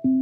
Wonder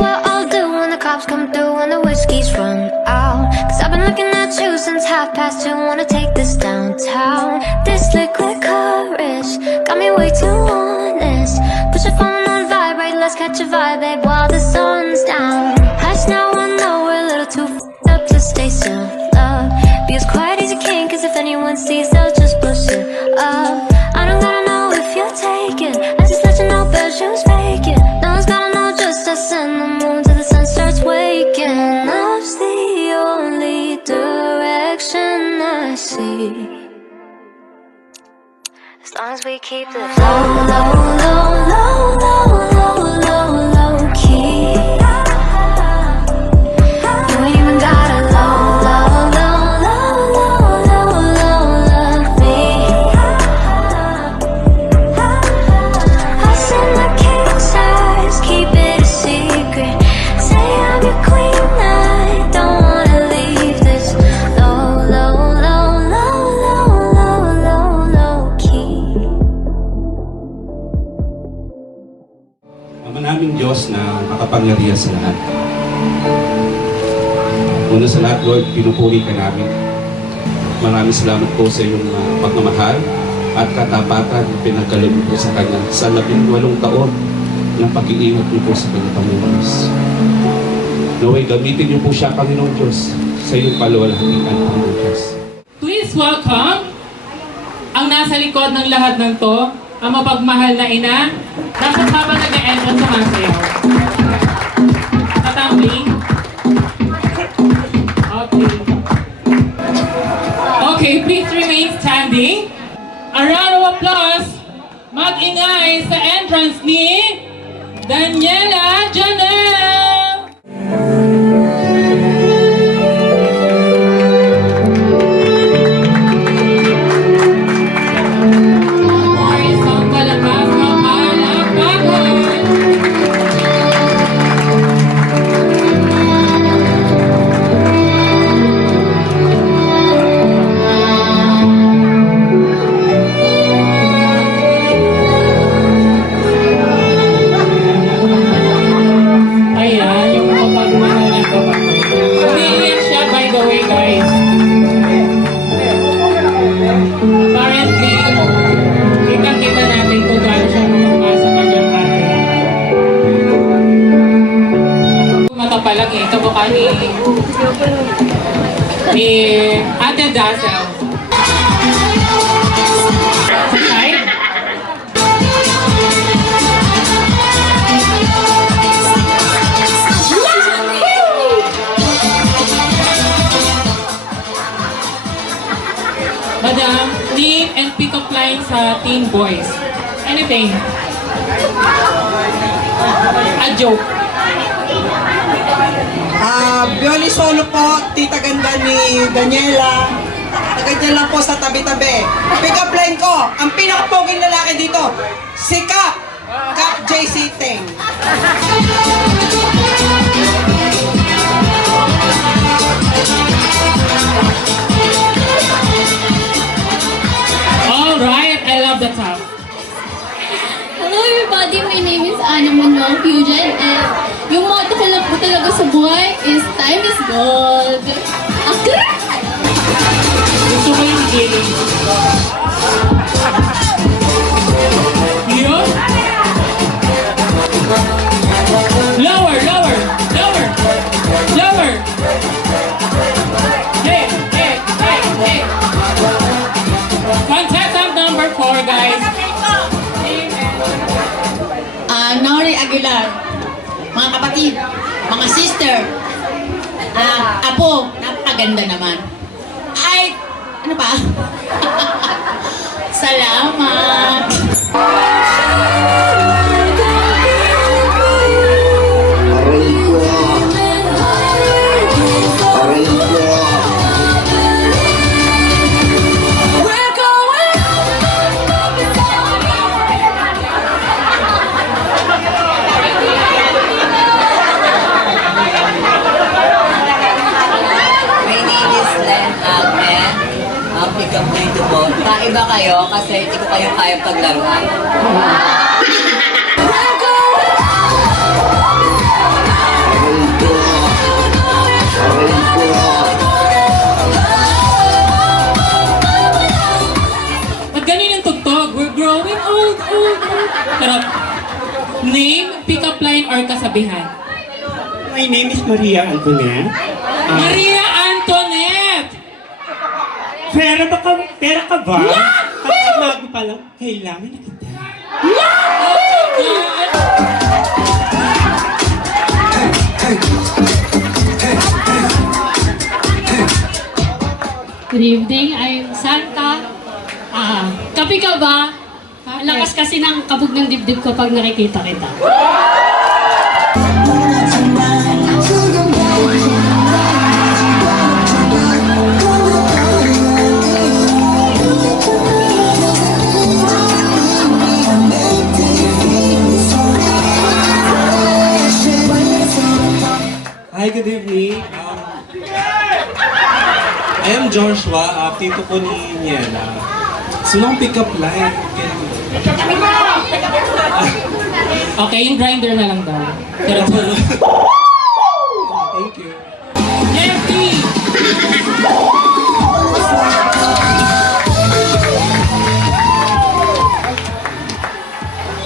what I'll do when the cops come through and the whiskey's run out. Cause I've been looking at you since 2:30. Wanna take this downtown. This liquid courage got me way too honest. Put your phone on vibrate, let's catch a vibe, babe, while the sun's down. Hush now, I know we're a little too f***ed up to stay still, love. Be as quiet as you can, cause if anyone sees, they'll just push it up. I don't gotta know if you're taken, I just let you know bad shoes faking. No one's gotta know just us and the moon till the sun starts waking. Love's the only direction I see, as long as we keep it low, low, low, low, low, low, low, low key. You ain't even gotta low, low, low, low, low, low, low, love me. Us in the king size, keep it a secret. Say I'm your queen, I don't wanna leave this low, low, low, low, low, low, low, low key. Ama naming Diyos na makapangyarihan sa lahat. Una sa lahat, Lord, pinupuri ka namin. Maraming salamat po sa iyong pagmamahal at katapatan na pinagkaloob mo po sa Kanya sa 18 taon ng pag-iingat niyo po sa Kanya, Panginoon Diyos. Naway, gamitin niyo po siya, Panginoon Diyos, sa iyong paluwalhatian, Panginoon Diyos. Please welcome ang nasa likod ng lahat ng to, ang mapagmahal na ina. Dapat habang nag-e-entrance sumasayaw. Tatambling. Okay. Okay, please remain standing. A round of applause. Mag-ingay sa entrance ni Daniela Janelle. Apparently, kita natin kung gaano siya mamamahal sa kanyang ate. Mata pa lang eh, kamukha ni Ate Dazzle. Sa side? Madam, name and pick-up line sa Teen Boys. Anything. A joke. Bioli Solo po, tita ganda ni Daniela. Tagadyan lang po sa tabi-tabi. Pick-up line ko, ang pinakapoging lalaki dito, si Cap JC Teng. Alright, I love the top. Hello everybody, my name is Anna Manuel Fusion and yung motto ko lang po talaga sa buhay is time is gold. Gusto ko yung feeling. Yun? Lower, lower, lower, lower. Hey, hey, hey, hey. Contestant number 4, guys. Nori Aguilar, mga kapatid, mga sister, apo, napakaganda naman. Ay, ano pa? Salamat! I'll pick up the ball. Kakaiba kayo kasi hindi ko kayo kaya paglaruan. At ganun yung tugtog. We're growing old. Charot. Name, pick-up line, or kasabihan. My name is Maria Antoinette. Maria Antoinette! Pera ka ba? Pag-amago pa lang, kailangan na kita. Good evening, I'm Santa. Kapi ka ba? Lakas kasi ng kabog ng dibdib ko pag nakikita kita. Hi, good evening. I am Joshua, tito po ni Niela. Sunong pick-up line. Okay, yung grinder na lang daw. Pero Thank you. Jeffy!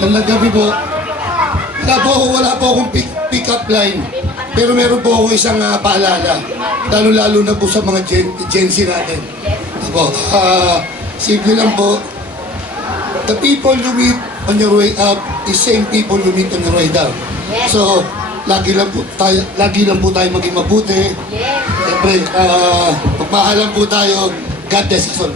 Magandang gabi po. Wala po akong pick-up line. Pero meron po akong isang paalala. Lalo-lalo na po sa mga Gen Z natin. Ako, simple lang po. The people you meet on your way up is same people you meet on your way down. So, lagi lang po tayo maging mabuti. Siyempre, pagmahalan po tayo. God bless us all.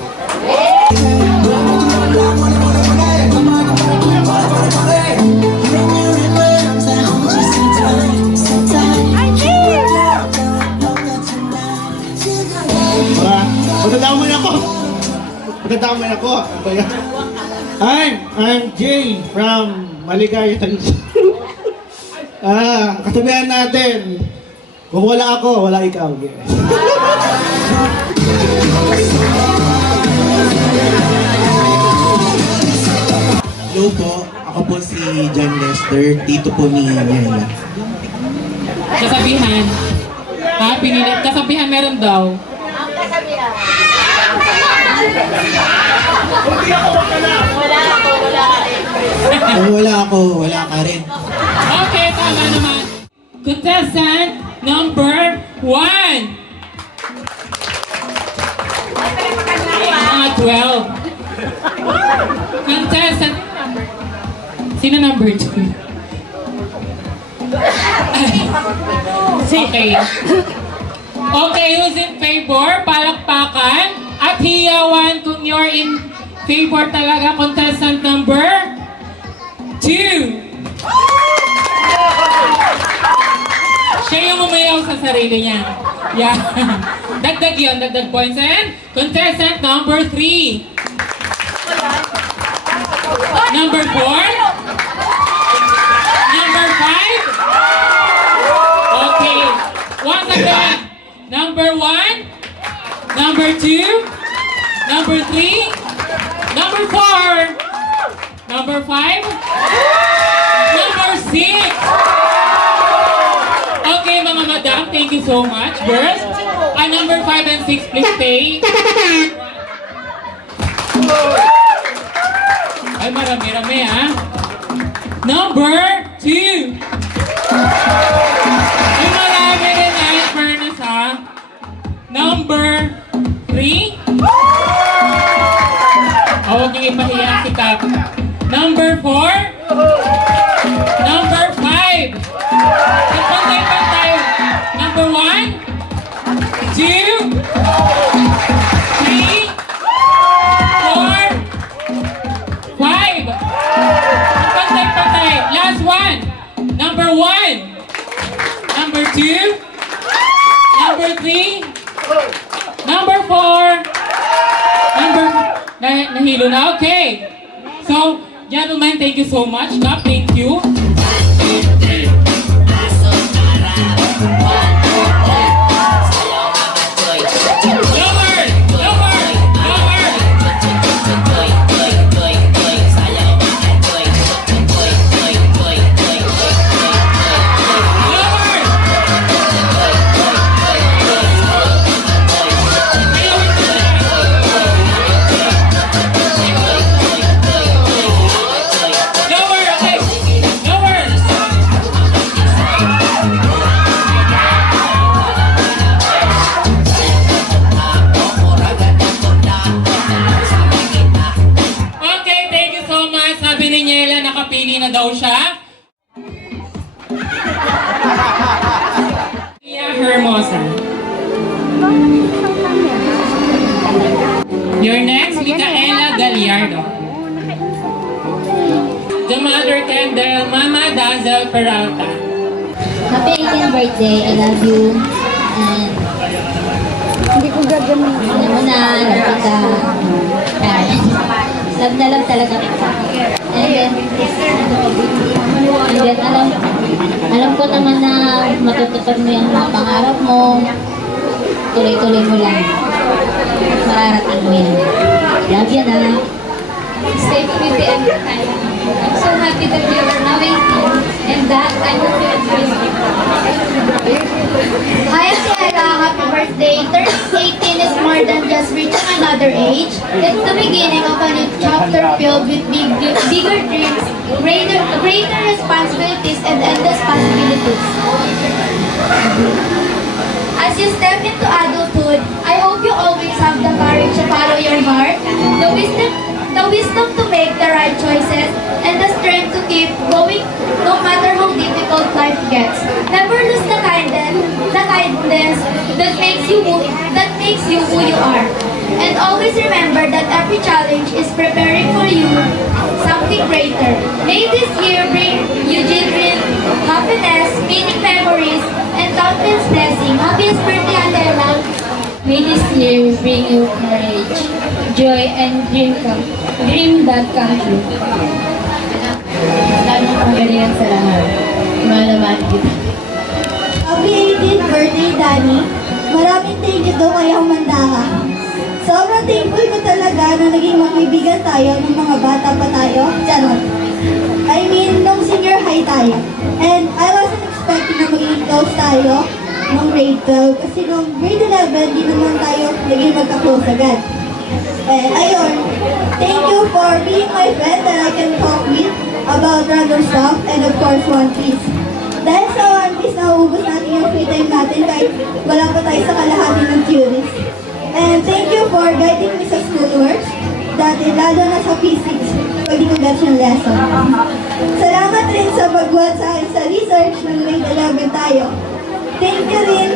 Magandang ako. Ano ba yan? I'm Jay from Maligaya, Talisay. Katabihan natin. Kung wala ako, wala ikaw. Hello po, ako po si John Lester, tito po ni Niela. Kasabihan. Pinilit. Kasabihan meron daw. Kung wala ako, wala ka rin. Okay, tama naman. Contestant number 1. Mga 12. Contestant. Sino number 2? Okay. Okay, who's in favor? Palakpakan. At hiyawan kung you're in favor talaga. Contestant number 2. Siya yung umayaw sa sarili niya. Yeah. Dagdag yun, dagdag points. And contestant number 3. Number 4. Number 5. Okay. Once again. Number 1. Number 2. Number 3. Number 4. Number 5. Number 6. Okay, mga madam, thank you so much. Girls, number 5 and 6, please stay. Ay, marami-rami, ha? Number 2. Ay, marami rin, ay, fairness, ha? Number 3. Huwag niyong ipahiya si Kap. Number 4. Number 5. Pantay-pantay. Number 1. 2. 3. 4. 5. Pantay-pantay. Last one. Number 1. Number 2. Number 3. Number 4. Nahilo na. Okay. So, gentlemen, thank you so much. Kap, thank you. Lower! Lower! Lower! Ready na daw siya. Mia Hermosa. Your next, Micaela Gallardo. The mother candle, Mama Dazzle Peralta. Happy 18th birthday, I love you. And hindi ko gagamitin. Alam mo na, love kita. Love na love talaga kita. And then alam ko naman na matutupad mo yung mga pangarap mo. Tuloy-tuloy mo lang. Mararating mo yan. Love you na. Stay with the end of time. I'm so happy that you are now 18 and that I hope you enjoy it. Hi, Sierra. Happy birthday. Turning 18 is more than just reaching another age. It's the beginning of a new chapter filled with bigger dreams, greater responsibilities, and endless possibilities. As you step into adulthood, I hope you always have the courage to follow your heart, the wisdom to make the right choices, and the strength to keep going no matter how difficult life gets. Never lose the kindness that makes you who you are. And always remember that every challenge is preparing for you something greater. May this year bring you genuine happiness, meaning memories, and countless blessings. Happiest birthday, Adela! May this year bring you courage, joy, and dream that come true. Lalo kong galingan sa lahat. Malaman kita. Happy 18th birthday, Danny. Maraming thank you daw kaya humanda ka. Sobrang thankful ko talaga na naging magkaibigan tayo ng mga bata pa tayo. Charot. I mean, nung senior high tayo. And I wasn't expecting na maging close tayo nung grade 12. Kasi nung grade 11, di naman tayo naging magka-close agad. Ayun. Thank you for being my friend that I can talk with about random stuff and of course One Piece. Dahil sa One Piece, nauubos natin yung free time natin kahit wala pa tayo sa kalahati ng theories. And thank you for guiding me sa schoolworks, dati lalo na sa physics, pag di ko gets yung lesson. Salamat rin sa pagbuhat sa akin sa research ng grade 11 tayo. Thank you rin.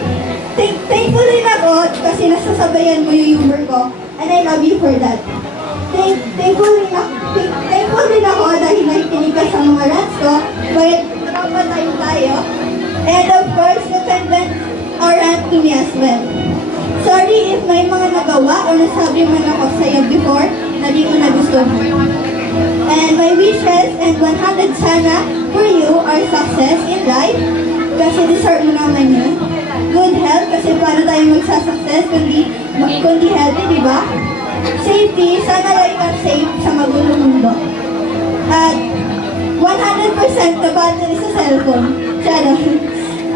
Thankful rin ako kasi nasasabayan mo yung humor ko. And I love you for that. Thankful rin ako dahil nakikinig ka sa mga rants ko. But nakapatayin tayo. And of course, you can vent or rant to me as well. Sorry if may mga nagawa o nasabi man ako sa'yo before na di ko nagustuhan. And my wishes and 100 sana for you are success in life. Kasi deserve mo naman yun. Good health, kasi paano tayo magsasuccess kundi healthy, di ba? Safety, sana lagi kang safe sa magulong mundo. At 100% na battery sa cellphone. Charot.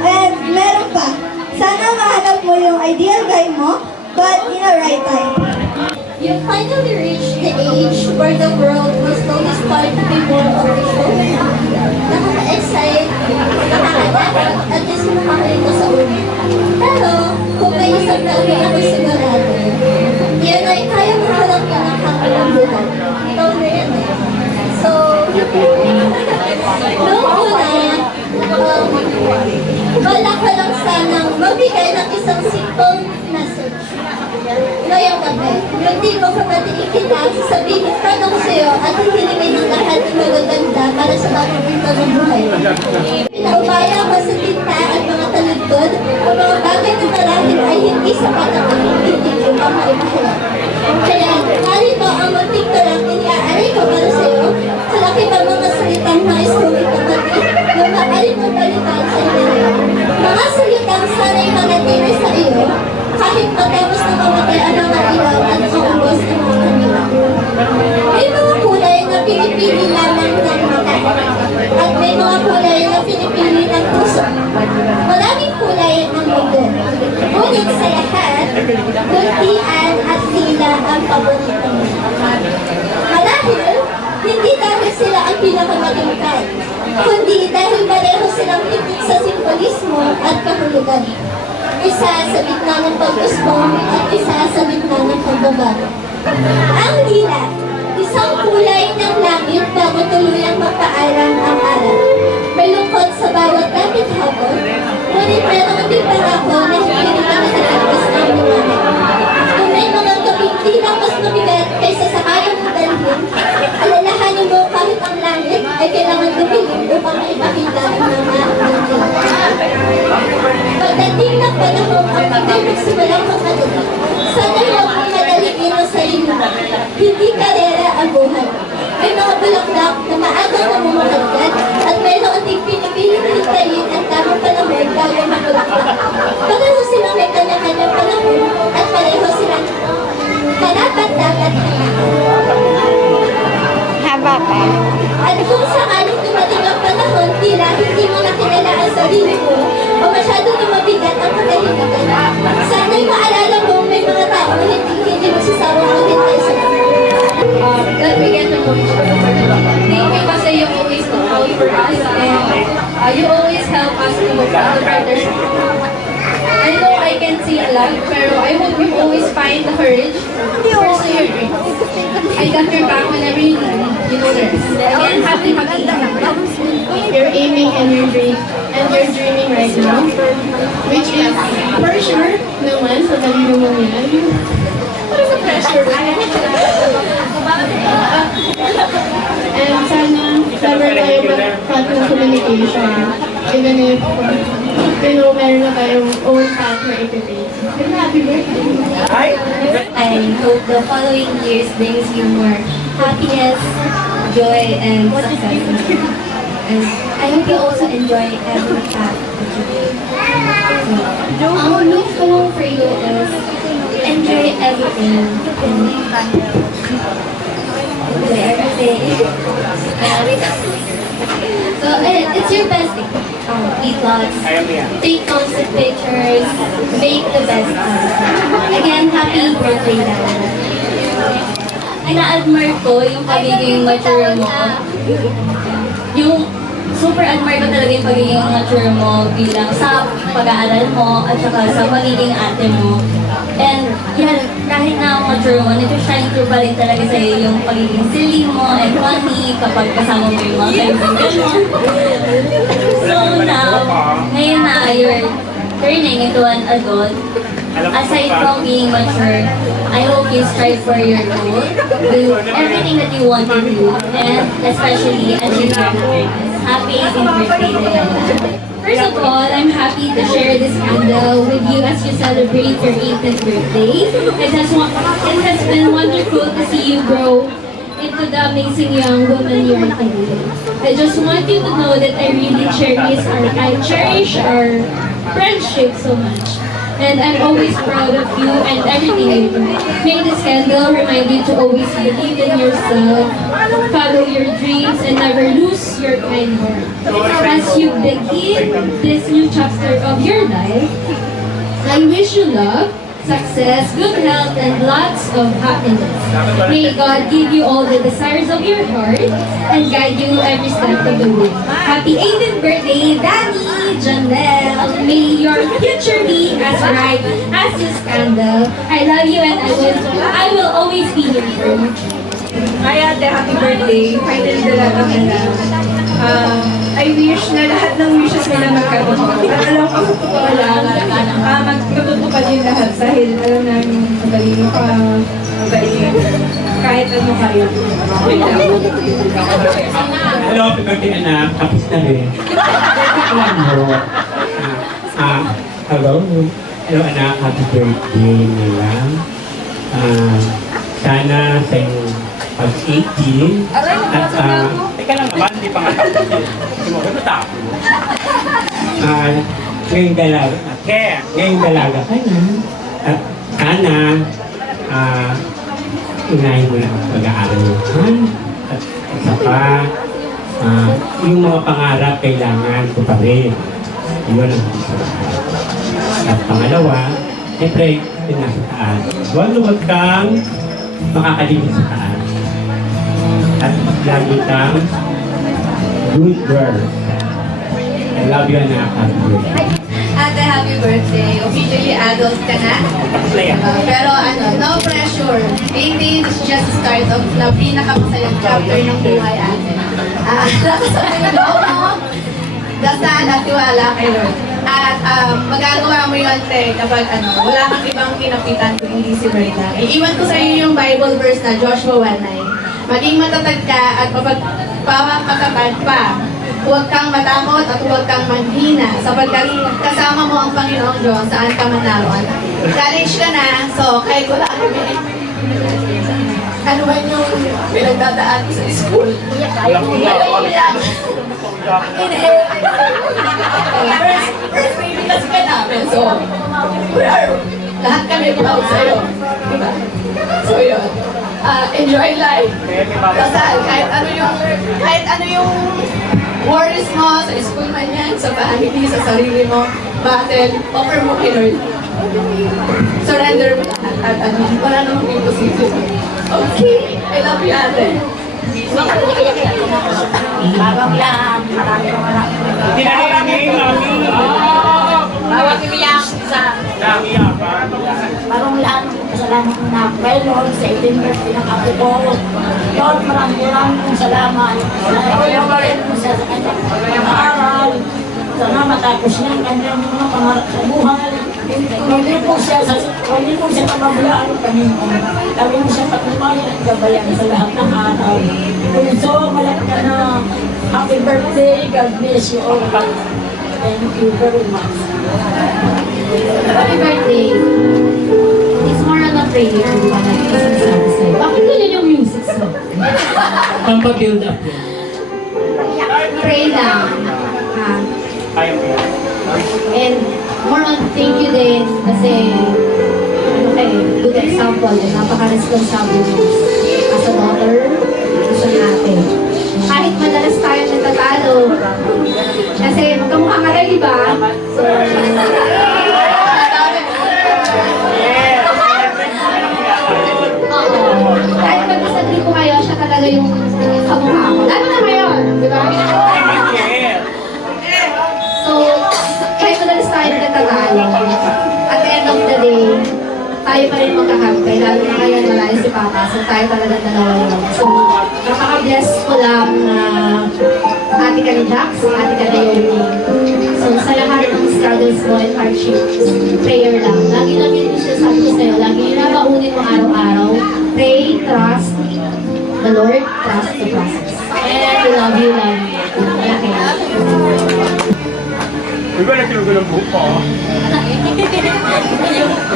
And meron pa, sana mahanap mo yung ideal guy mo, but in a right time. You finally reached the age where the world will slowly start to be more official. Nakaka-excite, nakaka-dapat, at least nakakalito sa ulo. Pero, kung may isang taon na ako'y sigurado, yan ay kaya mo harap ka ng kakalambuhan. Ikaw na yan eh. So, noong una, wala ka lang sanang magbigay ng isang simple message. Ngayong gabi, hindi mo kapatid kita, sasabihin tanong sa'yo at hihilingin ng lahat ng magaganda para sa pagpapinto ng buhay. Pinaubaya ko sa tinta at mga taludtod, ang mga bagay na marahil ay hindi sapat ang pagpipintin yung mga imahilan. Kaya, narito ang munting tarang iniaaray ko para sa'yo, sa laki pa mga salitang nais kong ipatagin, na maaari mong balikan sa inyo. Mga salitang sana'y manatili sa iyo, kahit matapos na mamatay ang mga ilaw at maubos ang mga kanila. May mga kulay na pinipili lamang ng mata, at may mga kulay na pinipili ng puso. Maraming kulay ang mundo. Ngunit sa lahat, kuntian at tila ang paborito mo. Marahil, hindi dahil sila ang pinakamatingkad, kundi dahil pareho silang higit sa simbolismo at kahulugan. Isa sa gitna ng pag-usbong at isa sa gitna ng pagbabago. Ang lila, isa Isang kulay ng langit bago tuluyang magpaalam ang araw. May lungkot sa bawat lapit hapon, ngunit meron din pangako na hindi nila natatapos ng liwanag. Kung may mga gabing tila mas mabigat kaysa sa kayang dalhin, alalahanin mo kahit ang langit ay kailangan dumilim upang maipakita ng mga langit. Pagdating ng panahon ang ibig magsimulang magmadali, sana huwag mong madaliin ang sarili mo. Hindi karera ang buhay. May mga bulaklak na maagang namumulagkat at mayroon ding pinipiling hintayin ang tamang panahon bago mabulaklak. Pareho silang may kanya-kanyang panahon at pareho silang karapat-dapat haba pa. At kung sakaling dumating ang panahon, tila hindi mo nakilala ang sarili mo o masyadong mabigat ang katahimikan, sana'y maalala mo may mga tao na hindi magsasawang maghintay sa That we get to know each other. Thank you kasi you always look out for us and you always help us to look at the brighter side. I know I can see a lot, pero I hope you always find the courage to pursue your dreams. I got your back whenever you need me. You know this. Again, happy you're aiming and you're dreaming right now, which is for sure naman sa talino mo yan. What is the pressure? And sana never tayo mag-cut ng communication. Even if, meron na tayong own path na ipipay. Happy birthday! I hope the following years brings you more happiness, joy, and success. And I hope you also enjoy every path that you take. So, ang wish ko lang for you is enjoy everything. Enjoy everything. So, it's your best thing. Eat lots, take constant pictures, make the best of it. Again, happy birthday, Dad. Ina-admire ko yung pagiging mature mo. Yung super admire ko talaga yung pagiging mature mo bilang sa pag-aaral mo at saka sa pagiging ate mo. And yan, kahit na mature mo, nag-shine through pa rin talaga sa'yo yung pagiging silly mo and funny kapag kasama mo yung mga kaibigan mo. So now, ngayon na you're turning into an adult, aside from being mature, I hope you strive for your goal, do everything that you want to do, and especially achieve your happiness. Happy 18th birthday, Diana. First of all, I'm happy to share this candle with you as you celebrate your 18th birthday. It has been wonderful to see you grow into the amazing young woman you are today. I just want you to know that I really cherish our friendship so much. And I'm always proud of you and everything you do. May this candle remind you to always believe in yourself, follow your dreams, and never lose your kind heart. As you begin this new chapter of your life, I wish you love, success, good health, and lots of happiness. May God give you all the desires of your heart and guide you every step of the way. Happy 18th birthday, Danny, Janelle. May your future be as bright as this candle. I love you and I will always be here for you. Hi ate, happy birthday. Finally dalaga ka na. I wish na lahat ng wishes nila magkatotoo. At alam ko sa totoo lang, magkatutupad yung lahat dahil alam namin magalino ka, magaling. Kahit ano kayo. Hello, happy birthday anak. Tapos na rin. Alam mo. Hello. Hello anak, happy birthday nila. Sana sa iyong pag-18 at teka lang naman, hindi pa nga tapos. Sumunod na tapos. Ngayong dalaga ka na. At sana unahin mo na ang pag-aaral mo. At isa pa, yung mga pangarap kailangan ko pa rin. Iwan ang gusto. At pangalawa, siyempre, nasa taas. Huwag kang makakalimit sa taas. At lagi kang good girl. I love you, anak. Happy birthday. Ate, happy birthday. Officially adult ka na. Pero no pressure. 18 is just the start of the pinakamasayang chapter ng buhay, ate. Nakasabi ng loob mo. Dasal at tiwala kay Lord. At magagawa mo yun, te, kapag wala kang ibang kinapitan kung hindi si Berta. Iiwan ko sa iyo yung Bible verse na Joshua 1:9. Maging matatag ka at mapagpapakatapad pa. Huwag kang matakot at huwag kang manghina sapagkat kasama mo ang Panginoong Diyos saan ka man naroon. College ka na, so kahit wala kami, ano ba yung pinagdadaan sa school? First baby kasi ka namin, so lahat kami proud sa'yo. Diba? So yun, enjoy life. Dasal, kahit ano yung worries mo, sa school man yan, sa family, sa sarili mo, battle, offer mo kay Lord. Surrender mo lahat at wala namang imposible. Okay, I love you, ate. Bagong lang, maraming bawang umiyak sa bagong lang, salamat na kay Lord sa 18 birthday ng apo ko. Lord, maraming salamat sa kanyang pag-aaral. Sana matapos niya ang kanyang mga pangarap sa buhay. Hindi po siya kababayaan ng Panginoon. Lagi mo siya patumayan at gabayan sa lahat ng araw. So, malaki ka na. Happy birthday. God bless you all. Thank you very much. Happy birthday. It's more on a prayer. Bakit ganyan yung music so? Pampa-build up yan. Pray lang. And more on thank you din kasi good example din. Napaka-responsible as a daughter. Gusto natin. Kahit madalas tayo natatalo. Kasi magkamukha ka rin, diba? So, kahit mag-disagree ko kayo, siya talaga yung kamukha ko. Lalo na ngayon, di ba? So, kahit madalas tayo natatalo, at the end of the day, tayo pa rin magkakampay. Lalo na ngayon, wala si Papa. So, tayo talaga dalawa yun. So, napaka-bless ko lang na ate ka ni Jax, ate ka ni Yoni. So, sa lahat ng struggles mo and hardships, prayer lang. Lagi lang yun siya sabi ko sa'yo. Lagi yun na baunin mo araw-araw. Pray, trust the Lord, trust the process. And we love you, love you. Laki. Iba na tinugo ng buhok ko.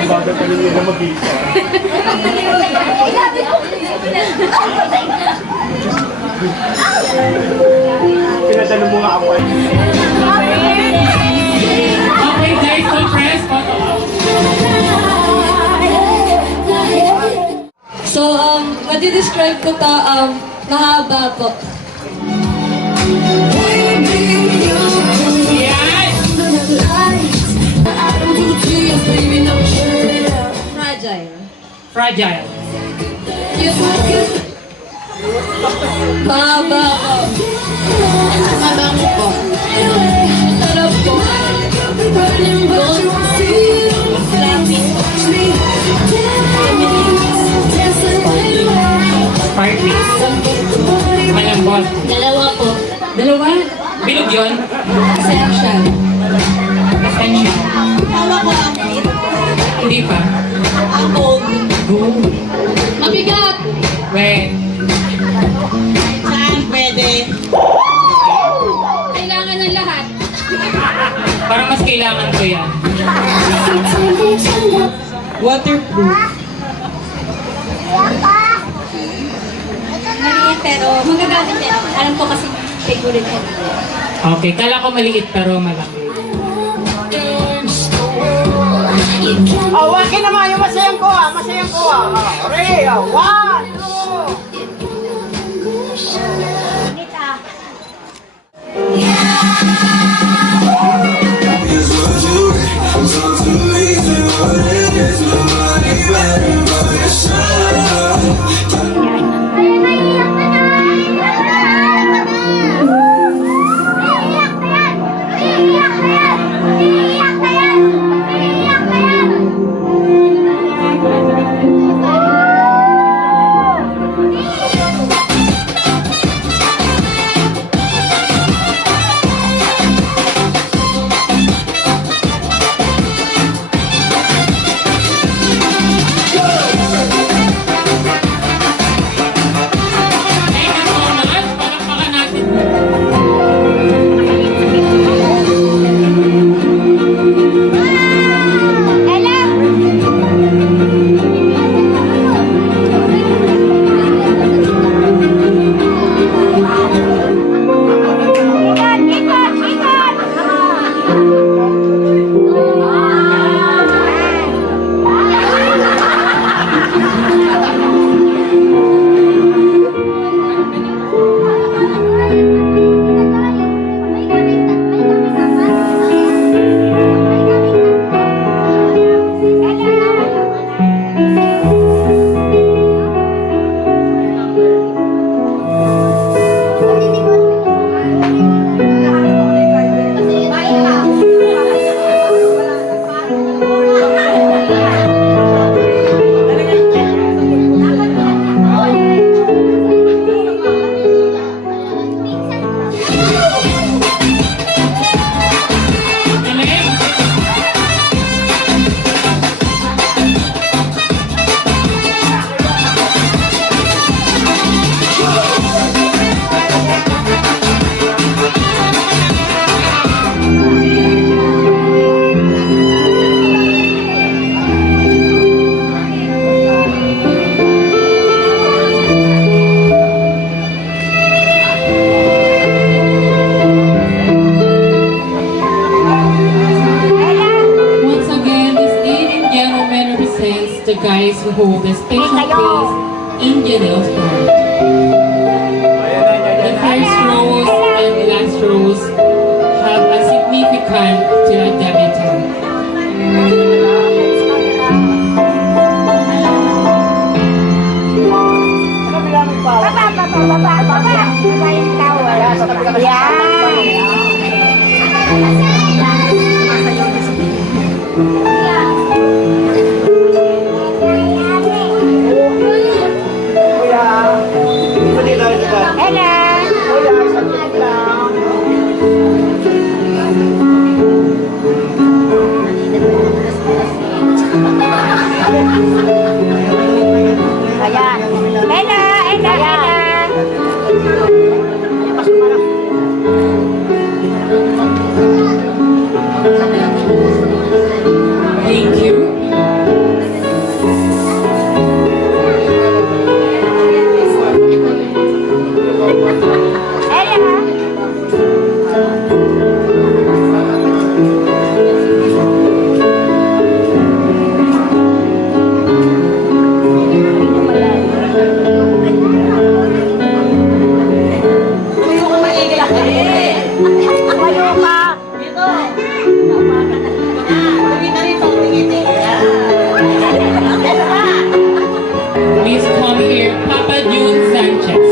Bago pa rin nila mag-isa. Pinadalo mo nga ako. Okay guys, conference. So, madi-describe ko ta, mahaba po. Yan! Fragile. Fragile. Mahaba po. Mabango po. Sarap po. Sparkly. Malambot. Dalawa po. Dalawa? Bilog yun? Section. Essential. Tawa ko ang Hindi pa. apple. Go. Mabigat! Wait. Saan pwede? Kailangan ng lahat. Parang mas kailangan ko yan. Waterproof. Maliit pero magagamit din. Alam ko kasi favorite ko. Okay, kala ko maliit pero malaki. Oh, wakin naman yung masayang kuha. Masayang kuha. Ready? 1, 2. Iiyak na yan! and Janelle Star. The first rose and the last rose have a significant to a debutant. Thank you. Please come here, Papa June Sanchez.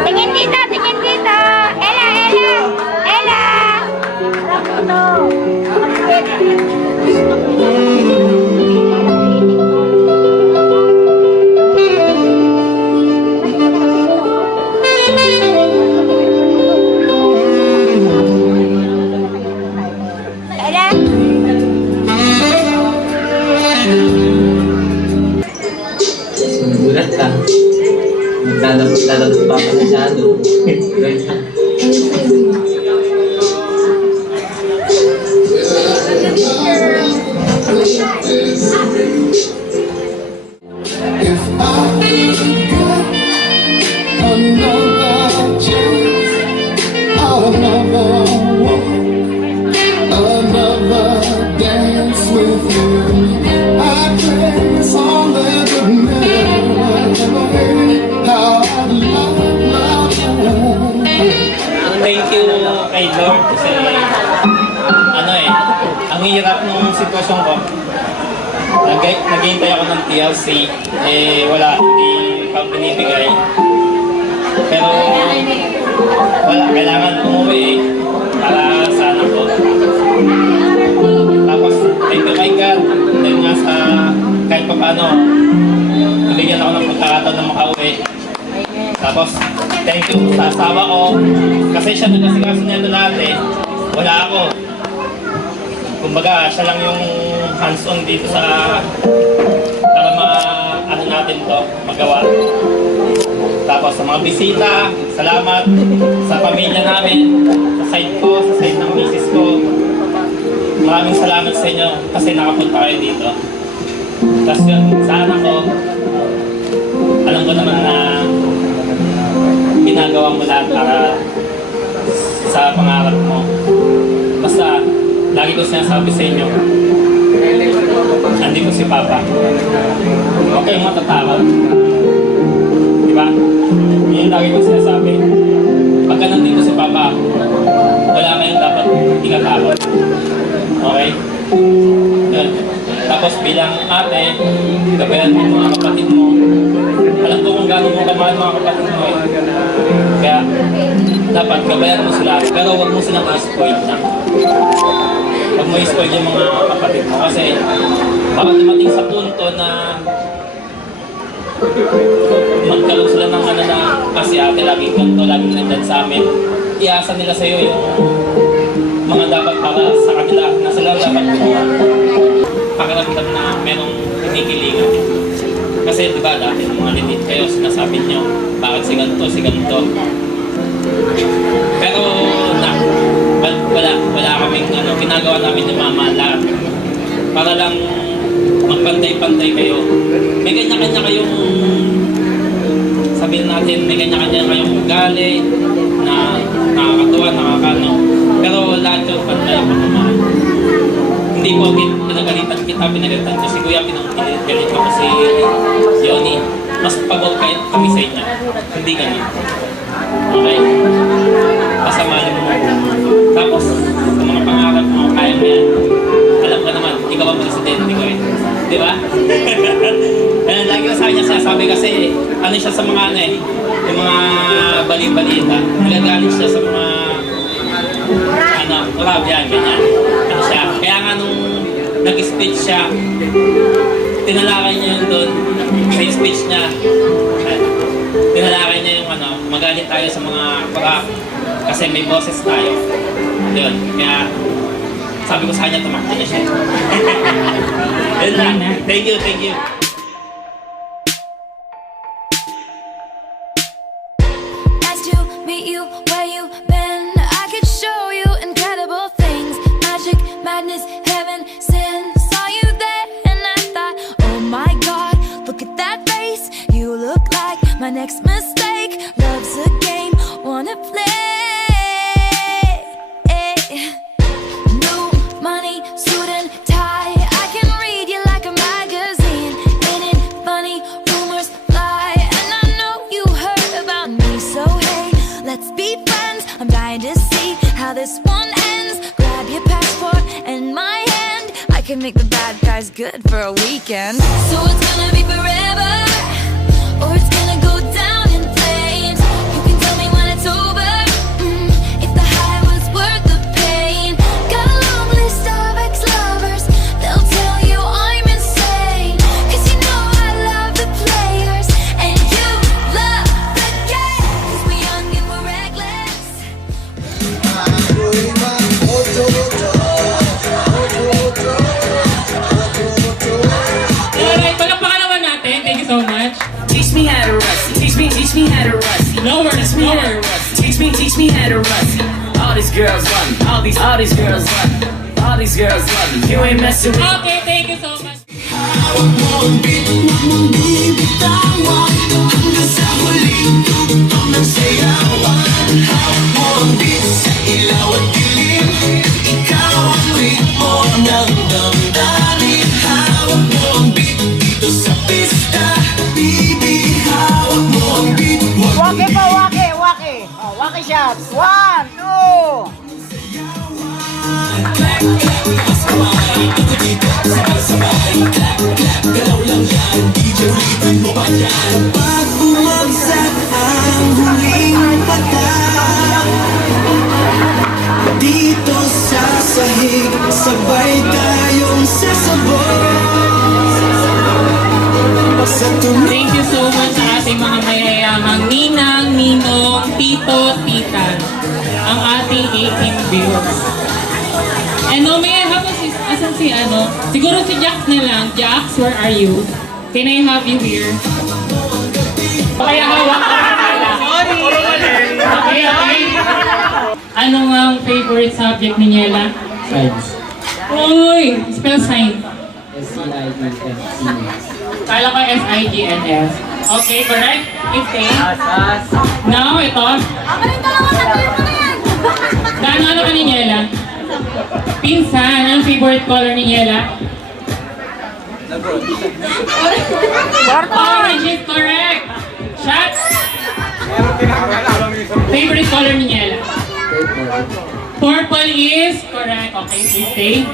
Tingin dito, tingin dito. Ella, Ella. Ella. Gulat ka. Naglalabot pa ako masyado. If I got another chance, I'll never walk another dance with you. I pray song that would never end how I love. Thank you kay Lord kasi ang hirap nung sitwasyon ko. Naghihintay ako ng TLC, wala, hindi pa binibigay. Pero wala, kailangan umuwi para sa anak ko. Tapos, thank you kay God, dahil nga sa kahit pa paano, nabigyan ako ng pagkakataon na makauwi. Tapos, thank you sa asawa ko, kasi siya nagkasikaso nito lahat wala ako. Kumbaga, siya lang yung hands-on dito sa para natin to, magawa. Tapos sa mga bisita, salamat sa pamilya namin, sa side ko, sa side ng misis ko. Maraming salamat sa inyo kasi nakapunta kayo dito. Tapos yun, sa anak ko, alam ko naman na ginagawa mo lahat para sa pangarap mo. Basta, lagi ko sinasabi sa inyo, andito si Papa. Huwag kayong matatakot. Diba? Yun lagi ko sinasabi. Pagka nandito si Papa, wala kayong dapat ikatakot. Okay? Yun. Tapos bilang ate, gabayan mo mga kapatid mo. Alam ko kung gano'n mo kamahal mga kapatid mo Kaya, dapat gabayan mo sila. Pero huwag mo silang ma-spoil na. Huwag mo i-spoil yung mga kapatid mo. Kasi, baka dumating sa punto na magkaroon sila ng ano na kasi ate laging ganito, laging nandyan sa amin. Iasa nila sa'yo yung mga dapat para sa kanila na sila dapat gumawa. Pakiramdam na merong kinikilingan. Kasi diba dati ng mga linit kayo, sinasabi nyo, bakit si ganito. Pero wala kaming ginagawa namin ni Mama lahat. Para lang magpantay-pantay kayo. May kanya-kanya kayong, sabihin natin, may kanya-kanya kayong ugali na nakakatuwa, nakakano. Pero lahat yung pantay ang pagmamahal. Hindi po pinagalitan kita, pinagalitan ko si Kuya, pinagalitan ko si Yoni. Mas pagod kami sa inyo. Hindi ganun. Okay? Pasamalin mo. Tapos, sa mga pangarap mo, kaya mo yan. Alam ka naman, ikaw ang presidente ko eh. Di ba? Ayan, lagi ko sa kanya sinasabi kasi, ano siya sa mga ano eh, yung mga bali-balita. Nagagalit siya sa mga, rap yan, ganyan. Ano siya. Kaya nga nung nag-speech siya, tinalakay niya yun doon, sa speech niya, tinalakay niya yung magalit tayo sa mga rap kasi may boses tayo. Yun, kaya sabi ko sa kanya, tumakbo na siya. Yun lang. Thank you, thank you. Nice to meet you where you been. I could show you incredible things. Magic, madness, heaven, sin. Saw you there and I thought, oh my God, look at that face. You look like my next mistake. Love's a game, wanna play. New money, suit and tie. I can read you like a magazine. Ain't it funny? Rumors fly, and I know you heard about me. So hey, let's be friends. I'm dying to see how this one ends. Grab your passport and my hand. I can make the bad guys good for a weekend. So it's gonna be forever, or it's gonna go down in flames. You can tell me when it's over, if the high was worth the pain. Got a long list of ex-lovers, they'll tell you I'm insane. 'Cause you know I love the players, and you love the game. 'Cause we're young and we're reckless. Alright, palakpakan naman natin. Thank you so much. Teach me how to rusty. Teach me how to rusty. No worries, no worries. Teach me how to rusty. All these girls love me. All these girls love me. All these girls love me. You ain't messing with me. Okay, thank you so much. Wake pa, wake. Oh, wake shots. 1, 2. Pag bumagsak ang huling pata, dito sa sahig, sabay tayong sasabog. Sa Thank you so much sa ating mga mayayamang ninang, ninong, tito, tita. Ang ating 18 bills. And no, may I have asan si siguro si Jax na lang. Jax, where are you? Can I have you here? Kaya hawak ka na. Sorry! Okay. Ano ang favorite subject ni Niela? Science. Uy! Spell sign. S-C-I-D-F-C. Kala ko S-I-G-N-S. Okay, correct? Stay. Now, ito. Ano ka ni Niela? Pinsan, ang favorite color ni Niela? Orange is correct. Shot. Favorite color ni Niela? Purple is correct. Okay, please stay.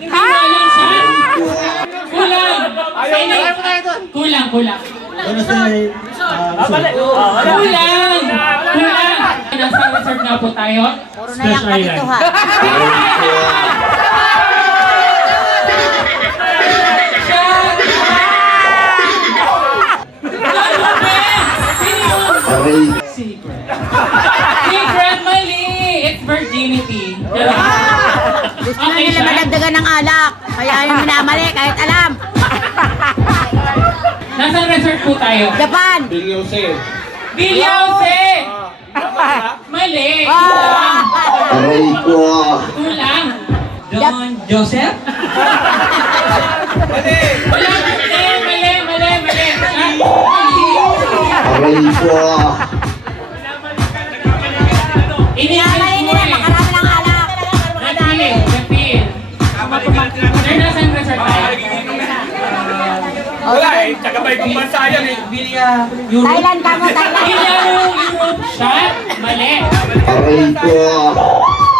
Hindi mo alam siya. Kulang. Kulang. Nasa resort na po tayo. Puro na lang kami to ha. Secret, mali! It's virginity. Gusto na nila madagdagan ng alak. Kaya yung minamali kahit alam. Nasaan resort po tayo? Japan. Bilyose! Mali! Aray ko. Kulang! Don Joseph? Mali! Mali! Aray ko. Ini-alay nila, makarami ng alak. Repeat. Sir, nasan ka, sir, tayo? Wala eh, tagabay kong bansa yan eh. Thailand ka mo, Thailand. Europe shot? Mali. Aray ko.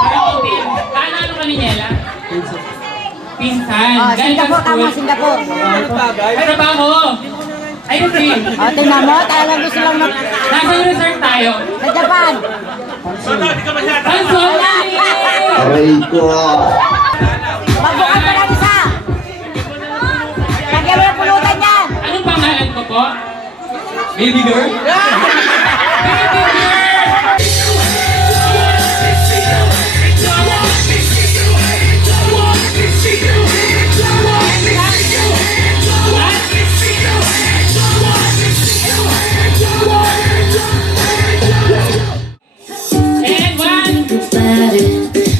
Parang open. Ano ka ni Niela? Pinsan. Singapore ka mo, Singapore. Ay, trabaho. Ay, free. Tingnan mo, talagang gusto lang Nasaan resort tayo? sa Japan. Panson! Aray ko. Magbukas pa lang isa. Lagyan mo ng pulutan yan. Anong pangalan ko po? Baby girl? Baby girl! And one,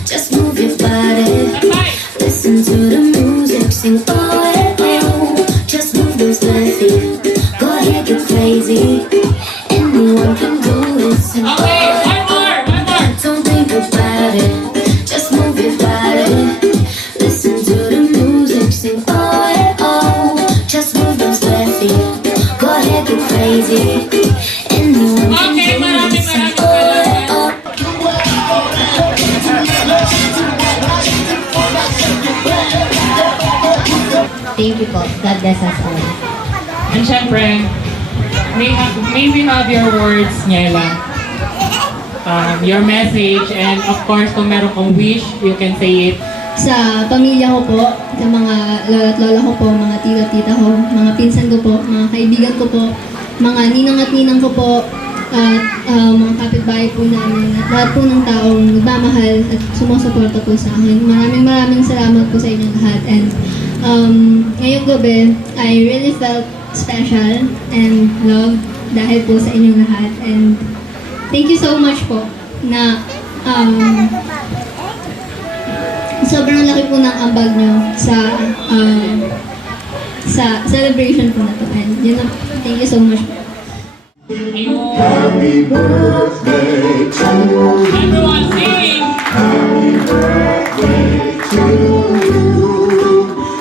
Just move your body. sabay. Listen to the music, sing oh, just move those bare feet. Go ahead, get crazy. Anyone can do it. Sing Okay, one more. don't think about it. Just move your body. Listen to the music, sing oh, just move those bare feet. Go ahead, get crazy. Anyone can Okay, do maraming it. Sing salamat. Thank you po. God bless us all. And syempre, may we have your words, Niela. Your message, and of course, kung meron kong wish, you can say it. Sa pamilya ko po, sa mga lola at lola ko po, mga tito at tita ko, mga pinsan ko po, mga kaibigan ko po, mga ninang at ninang ko po, at mga kapitbahay po namin, at lahat po ng taong nagmamahal at sumusuporta po sa akin. Maraming salamat po sa inyong lahat. And ngayong gabi, I really felt special and loved dahil po sa inyong lahat. And thank you so much po na sobrang laki po ng ambag nyo sa celebration po na to. And yun lang, thank you so much po. Happy birthday to you. Everyone sing! Happy birthday to you.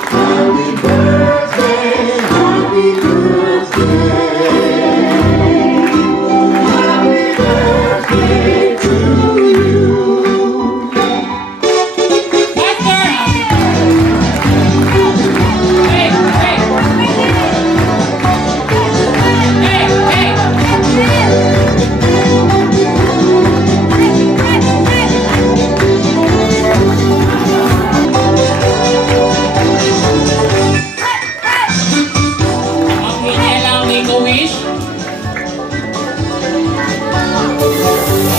Happy birthday. Happy birthday. Happy birthday to you. Faster! Hey! Okay, Niela, make a wish.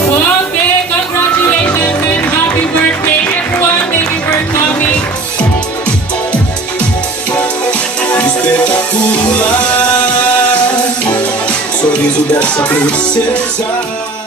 Okay, congratulations and happy birthday, everyone. Thank you for coming. Sorriso dessa princesa.